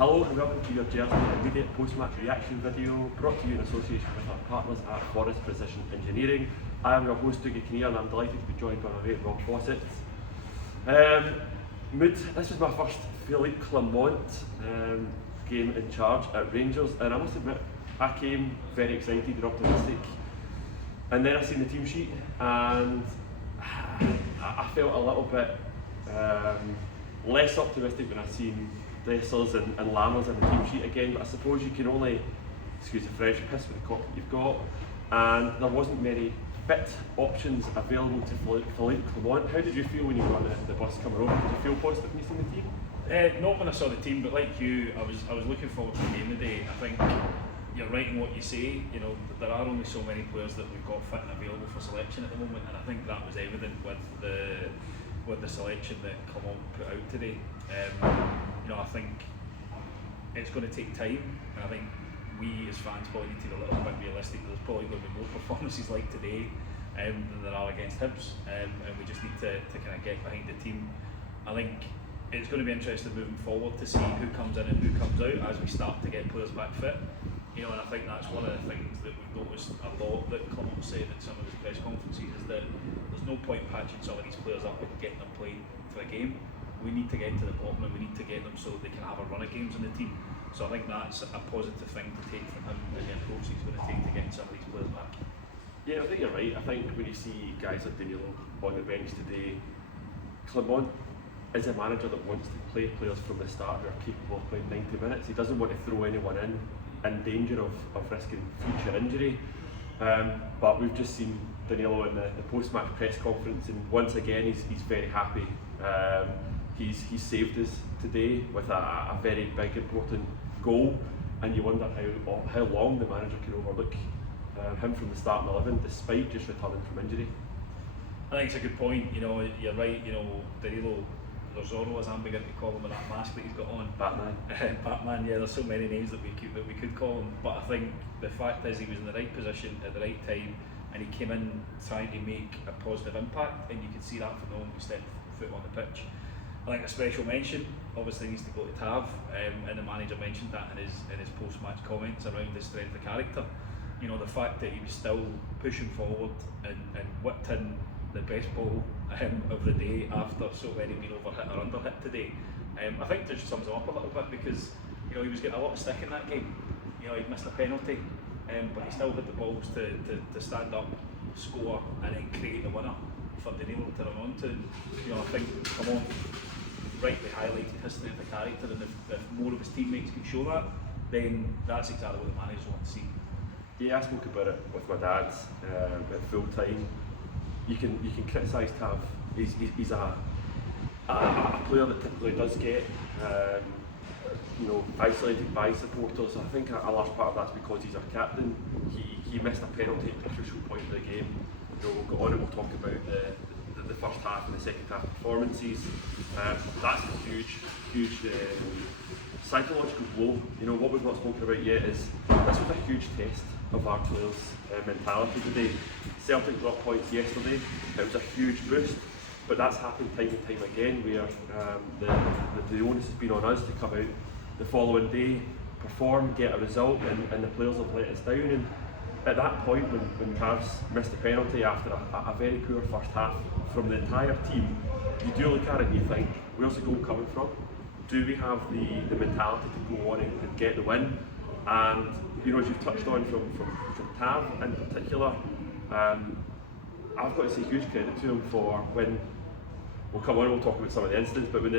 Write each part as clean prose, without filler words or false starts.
Hello and welcome to your Jersey immediate post-match reaction video brought to you in association with our partners at Forest Precision Engineering. I am your host Dougie and I'm delighted to be joined by my mate Rob. This was my first Philippe Clement game in charge at Rangers, and I must admit I came very excited and optimistic, and then I seen the team sheet and I felt a little bit less optimistic when I seen Dessers and Lammers in the team sheet again, but I suppose you can only, excuse the French, piss with the cock that you've got, and there wasn't many fit options available to Philippe Clement. How did you feel when you got on the bus coming over? Did you feel positive when you seen the team? Not when I saw the team, but like you, I was looking forward to the game today. I think you're right in what you say. You know, there are only so many players that we've got fit and available for selection at the moment, and I think that was evident with the selection that Clement put out today. I think it's going to take time, and I think we as fans probably need to be a little bit realistic. There's probably going to be more performances like today than there are against Hibs, and we just need to kind of get behind the team. I think it's going to be interesting moving forward to see who comes in and who comes out as we start to get players back fit. And I think that's one of the things that we've noticed a lot that Clement said in some of his press conferences, is that there's no point patching some of these players up and getting them playing for a game. We need to get to the bottom and we need to get them so they can have a run of games in the team. So I think that's a positive thing to take from him and the approach he's going to take to getting some of these players back. Yeah, I think you're right. I think when you see guys like Danilo on the bench today, Clement is a manager that wants to play players from the start who are capable of playing 90 minutes. He doesn't want to throw anyone in danger of risking future injury. But we've just seen Danilo in the post-match press conference, and once again he's very happy. He's saved us today with a very big important goal, and you wonder how long the manager can overlook him from the starting 11 despite just returning from injury. I think it's a good point. You're right. Danilo Rozzoro, as I'm beginning to call him, with that mask that he's got on. Batman. Batman. Yeah, there's so many names that we could call him, but I think the fact is he was in the right position at the right time, and he came in trying to make a positive impact, and you could see that from the moment he stepped foot on the pitch. I think a special mention obviously needs to go to Tav, and the manager mentioned that in his post-match comments around his strength of character. The fact that he was still pushing forward and whipped in the best ball of the day after so many being overhit or underhit today. I think just sums him up a little bit, because he was getting a lot of stick in that game. He'd missed a penalty, but he still had the balls to stand up, score, and then create the winner for Danilo to run on to. I think Clement rightly highlighted his strength of character, and if more of his teammates can show that, then that's exactly what the managers want to see. Yeah, I spoke about it with my dad at full time. You can criticise Tav. He's a player that typically does get isolated by supporters. I think a large part of that's because he's our captain. He missed a penalty at a crucial point of the game. We'll go on and we'll talk about the first half and the second half performances. That's a huge psychological blow. What we've not spoken about yet is this was a huge test of our players' mentality today. Celtic dropped points yesterday. It was a huge boost, but that's happened time and time again, where the onus has been on us to come out the following day, perform, get a result, and the players have let us down. And at that point, when Cavs missed the penalty after a very poor first half from the entire team, you do look at it and you think, where's the goal coming from? Do we have the mentality to go on and get the win? And as you've touched on from Tav in particular, I've got to say huge credit to him for when, we'll come on and we'll talk about some of the incidents, but when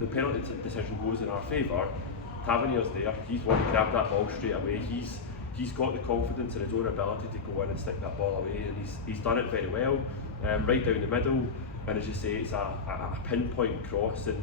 the penalty decision goes in our favour, Tavernier's there, he's one to grab that ball straight away. He's got the confidence in his own ability to go in and stick that ball away, and he's done it very well, right down the middle. And as you say, it's a pinpoint cross, and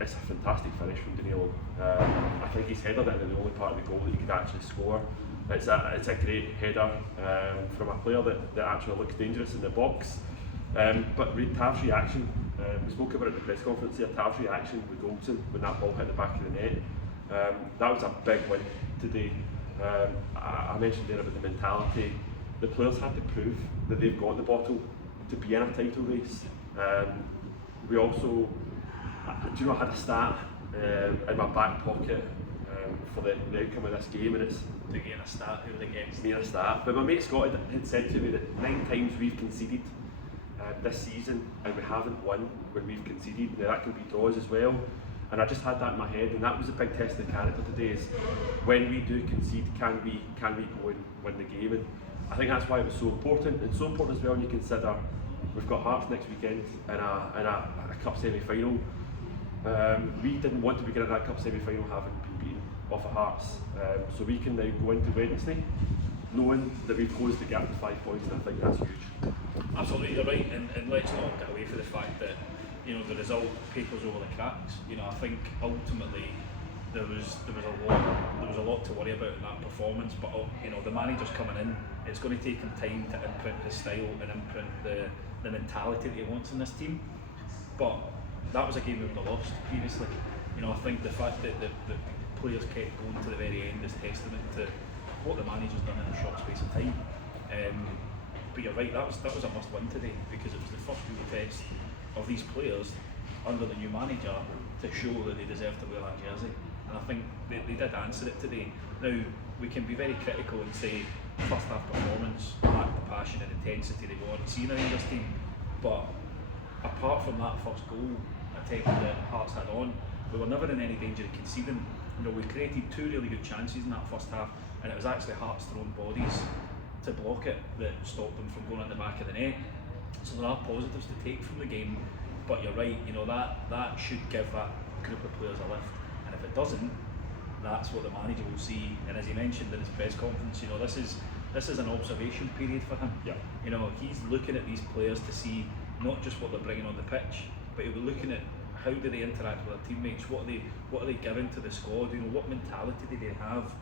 it's a fantastic finish from Danilo. I think he's headed it in the only part of the goal that he could actually score. It's a great header from a player that actually looks dangerous in the box. But Tav's reaction, we spoke about it at the press conference here, Tav's reaction with Goldson when that ball hit the back of the net, that was a big win today. I mentioned there about the mentality. The players had to prove that they've got the bottle to be in a title race. We also, I had a stat in my back pocket for the outcome of this game, and it's Dougie and a start, who was against me and a start. But my mate Scott had said to me that 9 times we've conceded this season and we haven't won when we've conceded. Now that can be draws as well, and I just had that in my head, and that was a big test of character today, is when we do concede, can we go and win the game? And I think that's why it was so important, and so important as well when you consider we've got Hearts next weekend in a cup semi-final. We didn't want to begin at that cup semi-final having been beaten off of Hearts, so we can now go into Wednesday knowing that we've closed the gap to 5 points, and I think that's huge. Absolutely, you're right, and let's not get away from the fact that, you know, the result papers over the cracks. You know, I think ultimately there was a lot to worry about in that performance, but you know, the manager's coming in. It's going to take him time to imprint his style and imprint the mentality that he wants in this team. But that was a game we would have lost previously. You know, I think the fact that the players kept going to the very end is testament to what the manager's done in a short space of time. But you're right, that was a must-win today, because it was the first real test of these players under the new manager to show that they deserve to wear that jersey. And I think they did answer it today. Now, we can be very critical and say first half performance lacked the passion and intensity they want to see now in this team, but apart from that first goal attempt that Hearts had on, we were never in any danger of conceding. You know, we created 2 really good chances in that first half, and it was actually Hearts' thrown bodies to block it that stopped them from going in the back of the net. So there are positives to take from the game, but you're right, you know, that should give that group of players a lift, and if it doesn't, that's what the manager will see. And as he mentioned in his press conference, you know, this is an observation period for him. Yeah. You know, he's looking at these players to see not just what they're bringing on the pitch, but he'll be looking at how do they interact with their teammates, what are they giving to the squad, you know, what mentality do they have,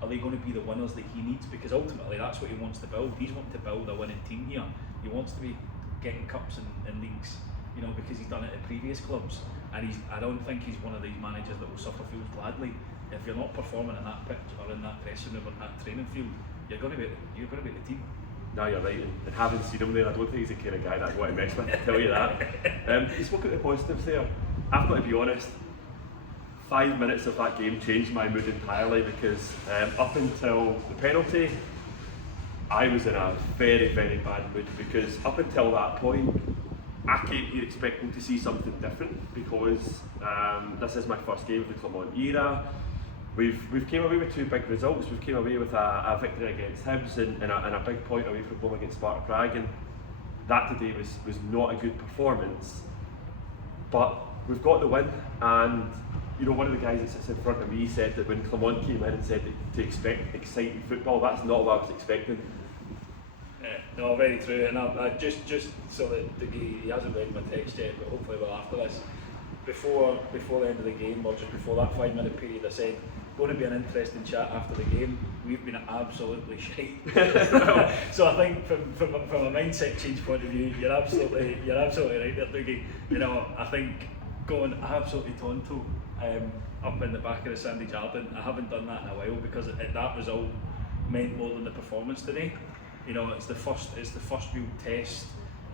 are they going to be the winners that he needs, because ultimately that's what he wants to build. He's wanting to build a winning team here. He wants to be getting cups and leagues, you know, because he's done it at previous clubs, and I don't think he's one of these managers that will suffer fools gladly. If you're not performing in that pitch or in that dressing room or in that training field, you're going to be the team. No, you're right, and having seen him there, I don't think he's the kind of guy that I want to mess with, I tell you that. You spoke at the positives there. I've got to be honest, 5 minutes of that game changed my mood entirely, because up until the penalty, I was in a very, very bad mood, because up until that point, I came here expecting to see something different, because this is my first game of the Clermont era. We've came away with 2 big results. We've came away with a victory against Hibs and a big point away from home against Sparta Prague, and that today was not a good performance. But we've got the win, and you know, one of the guys that sits in front of me said that when Clermont came in and said that to expect exciting football, that's not what I was expecting. No, very true, and I just so that he hasn't read my text yet, but hopefully will after this. Before the end of the game, or just before that 5-minute period, I said, going to be an interesting chat after the game. We've been absolutely shite. So I think from a mindset change point of view, you're absolutely right there, Dougie. You know, I think going absolutely tonto up in the back of the Sandy Jardin, I haven't done that in a while, because that result meant more than the performance today. You know, it's the first real test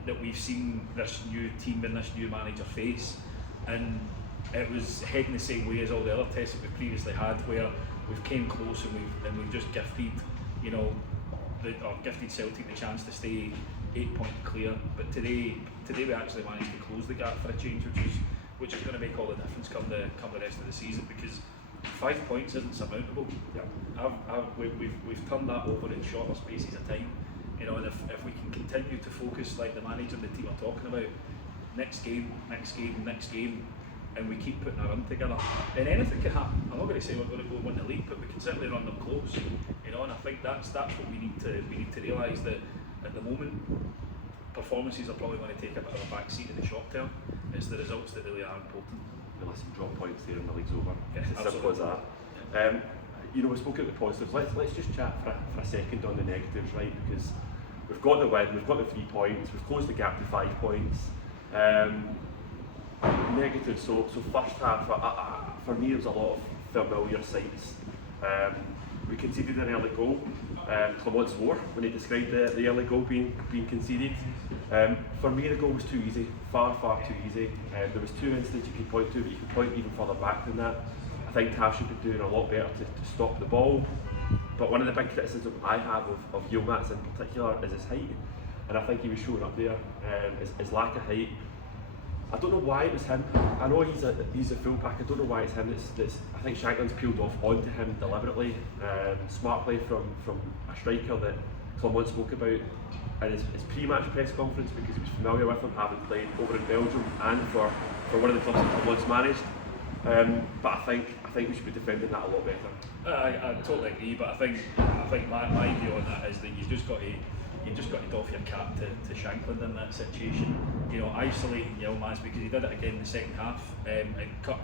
that we've seen this new team and this new manager face, and it was heading the same way as all the other tests that we've previously had, where we've came close and we've just gifted, you know, gifted Celtic the chance to stay 8 point clear. But today we actually managed to close the gap for a change, which is going to make all the difference come the rest of the season, because 5 points isn't surmountable. Yeah. We've turned that over in shorter spaces of time, you know, and if we can continue to focus like the manager and the team are talking about, next game, and we keep putting our run together, then anything can happen. I'm not going to say we're going to go and win the league, but we can certainly run them close, you know. And I think that's what we need to realise, that at the moment performances are probably going to take a bit of a back seat in the short term. It's the results that really are important. Listen, drop points there and the league's over. Yeah, it's as simple as that. Yeah. You know, we spoke about the positives. Let's just chat for a second on the negatives, right? Because we've got the win, we've got the 3 points, we've closed the gap to 5 points. Negative, so first half, for me, there was a lot of familiar sights. We conceded an early goal. Clement swore when he described the early goal being conceded. For me, the goal was too easy, far too easy. There was 2 incidents you could point to, but you could point even further back than that. I think Tash should be doing a lot better to stop the ball. But one of the big criticisms I have of Yilmaz in particular is his height. And I think he was showing up there, his lack of height. I don't know why it was him. I know he's a fullback. I don't know why it's him. I think Shankland's peeled off onto him deliberately. Smart play from a striker that Clement spoke about in his pre-match press conference, because he was familiar with him, having played over in Belgium and for one of the clubs that Clement's managed. But I think we should be defending that a lot better. I totally agree, but I think my view on that is that you've just got to doff your cap to Shankland in that situation. You know, isolating Yilmaz, because he did it again in the second half and cut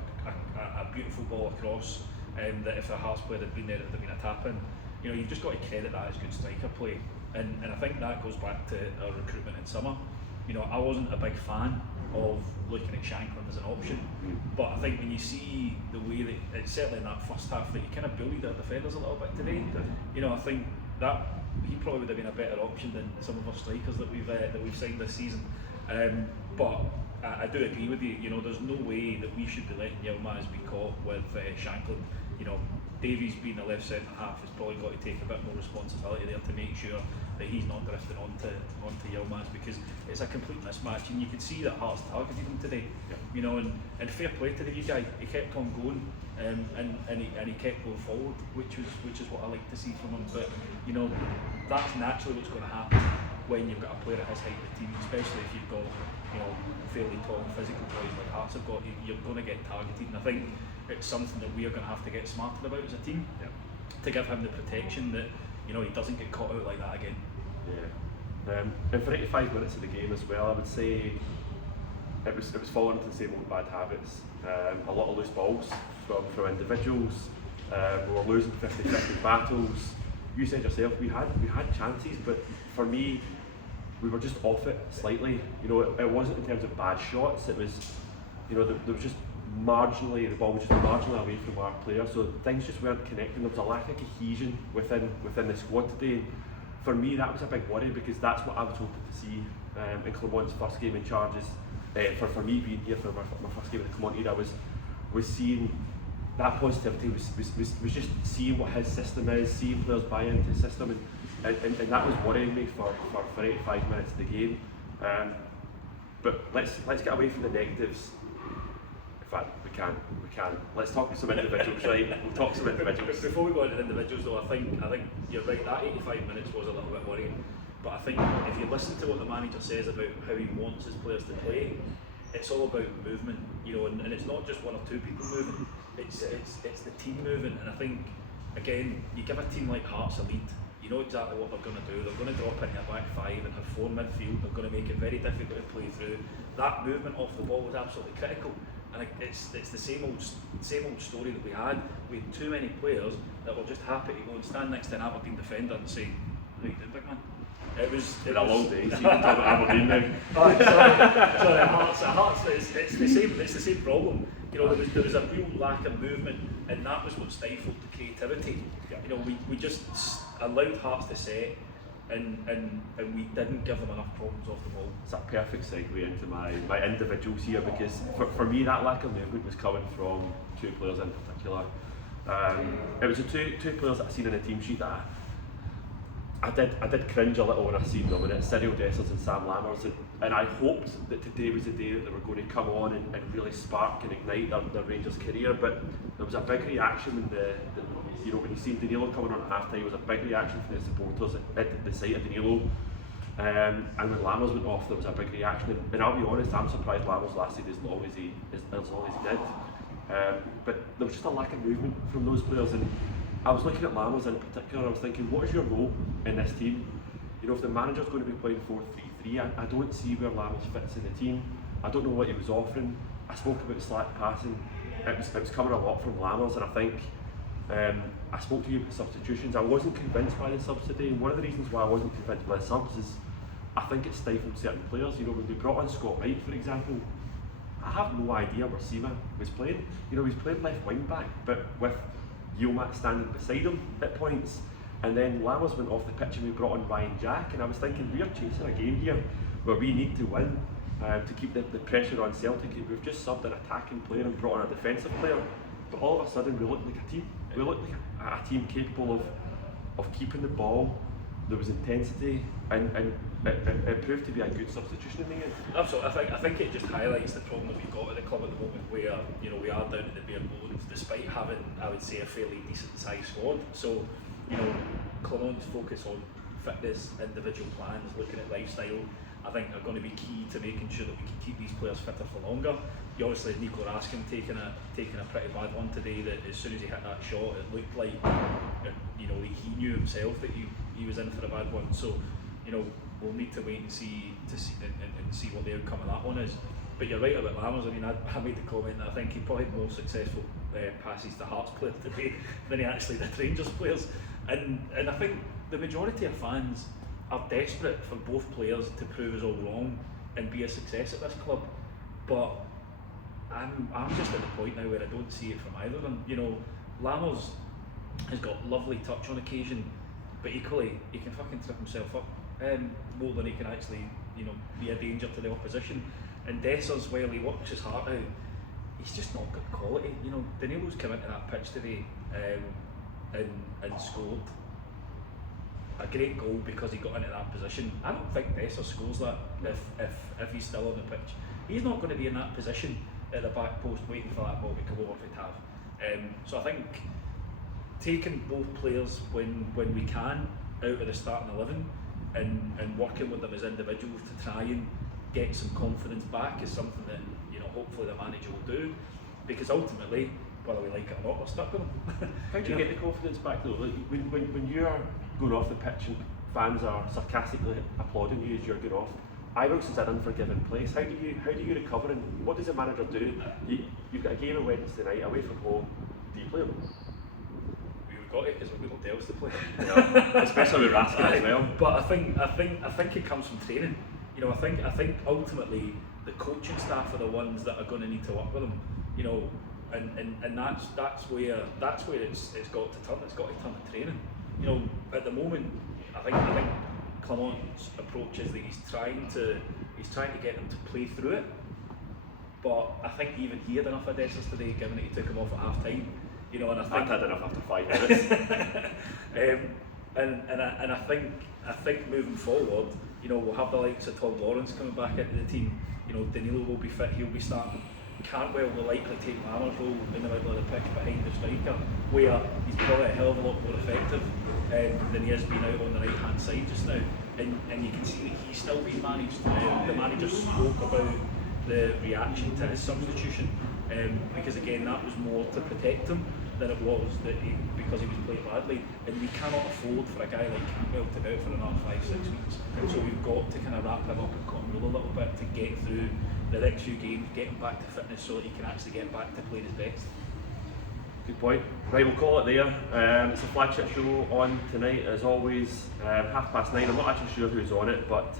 a beautiful ball across, that if a Hearts player had been there, it would have been a tap-in. You know, you've just got to credit that as good striker play, and I think that goes back to our recruitment in summer. You know, I wasn't a big fan of looking at Shankland as an option, but I think when you see the way that it's certainly in that first half that he kind of bullied our defenders a little bit today, you know, I think that he probably would have been a better option than some of our strikers that we've signed this season. But I do agree with you. You know, there's no way that we should be letting Yilmaz be caught with Shankland. You know, Davies being the left centre half has probably got to take a bit more responsibility there to make sure that he's not drifting onto Yilmaz, because it's a complete mismatch, and you could see that Hearts targeted him today. Yeah. You know, and fair play to the wee guy. He kept on going, and he kept going forward, which is what I like to see from him. But you know, that's naturally what's going to happen when you've got a player at his height in the team, especially if you've got, you know, fairly tall physical players like Hearts have got. You're going to get targeted, and I think it's something that we are going to have to get smarter about as a team, to give him the protection that, you know, he doesn't get caught out like that again. Yeah. And for 85 minutes of the game as well, I would say it was falling into the same old bad habits. A lot of loose balls from individuals. We were losing 50-50 battles. You said yourself, we had chances, but for me, we were just off it slightly. You know, it wasn't in terms of bad shots. It was, you know, there was just marginally, the ball was just marginally away from our players, so things just weren't connecting. There was a lack of cohesion within the squad today. For me, that was a big worry, because that's what I was hoping to see in Clement's first game in charges. For me being here for my first game in the Clement era, was seeing that positivity, was just seeing what his system is, seeing players buy into his system, and that was worrying me for 85 minutes of the game. But let's get away from the negatives. In fact, we can. Let's talk some individuals, right? We'll talk some individuals. Before we go into the individuals, though, I think you're right. That 85 minutes was a little bit worrying. But I think if you listen to what the manager says about how he wants his players to play, it's all about movement, you know, and it's not just one or two people moving. It's the team moving, and I think again, you give a team like Hearts a lead. You know exactly what they're going to do. They're going to drop into a back five and have four midfield. They're going to make it very difficult to play through. That movement off the ball was absolutely critical. And it's the same old story that we had. We had too many players that were just happy to go and stand next to an Aberdeen defender and say, "How you doing, big man?" It was a long day. So you can talk about Aberdeen now. Sorry, Hearts. It's the same problem. You know, there was a real lack of movement, and that was what stifled the creativity. Yeah. You know, we just allowed Hearts to set. And we didn't give them enough problems off the ball. It's a perfect segue into my individuals here, because for me that lack of movement was coming from two players in particular. It was the two players that I seen in the team sheet that I did cringe a little when I seen them, and it's Cyril Dessers and Sam Lammers, and I hoped that today was the day that they were going to come on and really spark and ignite their Rangers career. But there was a big reaction when you seen Danilo coming on at half time. It was a big reaction from the supporters at the sight of Danilo, and when Lammers went off, there was a big reaction, and I'll be honest, I'm surprised Lammers lasted as long as he did. But there was just a lack of movement from those players, and I was looking at Lammers in particular, and I was thinking, what is your role in this team? You know, if the manager's going to be playing 4-3-3, I don't see where Lammers fits in the team. I don't know what he was offering. I spoke about slack passing. It was coming a lot from Lammers, and I think I spoke to you about substitutions. I wasn't convinced by the subs today, and one of the reasons why I wasn't convinced by the subs is I think it stifled certain players. You know, when we brought on Scott Wright, for example, I have no idea where Sima was playing. You know, he's playing left wing back, but with Yilmaz standing beside him at points. And then Lammers went off the pitch and we brought on Ryan Jack, and I was thinking, we're chasing a game here where we need to win to keep the pressure on Celtic. We've just subbed an attacking player and brought on a defensive player, but all of a sudden we look like a team. We look like a team capable of keeping the ball. There was intensity, and it proved to be a good substitution in the end. Absolutely, I think it just highlights the problem that we've got at the club at the moment, where we are down at the bare bones, despite having, I would say, a fairly decent sized squad. So Clement's focus on fitness, individual plans, looking at lifestyle, I think are going to be key to making sure that we can keep these players fitter for longer. You obviously had Nico Raskin taking a pretty bad one today, that as soon as he hit that shot it looked like he knew himself that he was in for a bad one. So we'll need to wait and see what the outcome of that one is. But you're right about Lammers. I mean, I made the comment that I think he probably had more successful passes to Hearts players today than he actually did Rangers players. And I think the majority of fans are desperate for both players to prove us all wrong and be a success at this club. But I'm just at the point now where I don't see it from either of them. Lammers has got lovely touch on occasion, but equally he can fucking trip himself up more than he can actually be a danger to the opposition. And Dessers, while he works his heart out, he's just not good quality. Danilo's come into that pitch today and scored a great goal because he got into that position. I don't think Dessers scores that if he's still on the pitch. He's not going to be in that position at the back post waiting for that ball to come over for Tav. So I think taking both players when we can out of the starting 11 and working with them as individuals to try and get some confidence back is something that hopefully the manager will do, because ultimately, whether we like it or not, we're stuck with them. How do you get the confidence back though? Like when you're going off the pitch and fans are sarcastically applauding you as you're going off, Ibrox is an unforgiving place. How do you recover, and what does the manager do? You've got a game on Wednesday night away from home. Do you play them? We've got it because we've got nothing else to play. Especially with Raskin as well. But I think it comes from training. I think ultimately the coaching staff are the ones that are going to need to work with them. And that's where it's got to turn. It's got to turn to training. At the moment, I think Clement's approach is that he's trying to get them to play through it. But I think even he had enough of Dessers today, given that he took him off at half time. And I think I've had enough after 5 minutes. and I think moving forward, we'll have the likes of Tom Lawrence coming back into the team. Danilo will be fit, he'll be starting. Cantwell will likely take Lammer's role in the middle of the pitch behind the striker, where he's probably a hell of a lot more effective than he has been out on the right hand side just now. And you can see that he's still being managed. The manager spoke about the reaction to his substitution, because again that was more to protect him than it was because he was playing badly. And we cannot afford for a guy like Cantwell to be out for another 5-6 weeks. And so we've got to kind of wrap him up and cut him roll a little bit to get through the next few games, get him back to fitness so that he can actually get back to playing his best. Good point. Right, we'll call it there. It's a flagship show on tonight, as always, 9:30. I'm not actually sure who's on it, but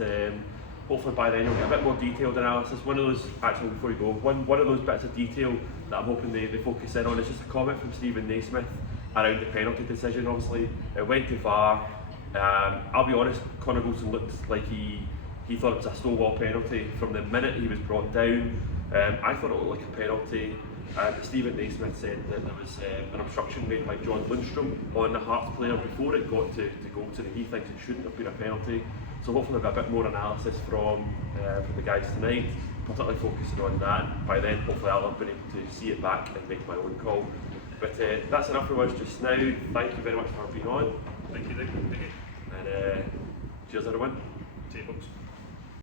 hopefully by then you'll get a bit more detailed analysis. One of those, actually before you go, one of those bits of detail that I'm hoping they focus in on is just a comment from Stephen Naismith around the penalty decision. Obviously, it went to VAR. I'll be honest, Connor Goldson looked like he thought it was a Stonewall penalty from the minute he was brought down. I thought it looked like a penalty. Stephen Naismith said that there was an obstruction made by John Lundstrom on the Hearts player before it got to Goldson, and he thinks it shouldn't have been a penalty. So hopefully we'll get a bit more analysis from the guys tonight, particularly focusing on that. By then, hopefully I'll have been able to see it back and make my own call. But that's enough from us just now. Thank you very much for being on. Thank you, Dick. And cheers everyone. See you folks.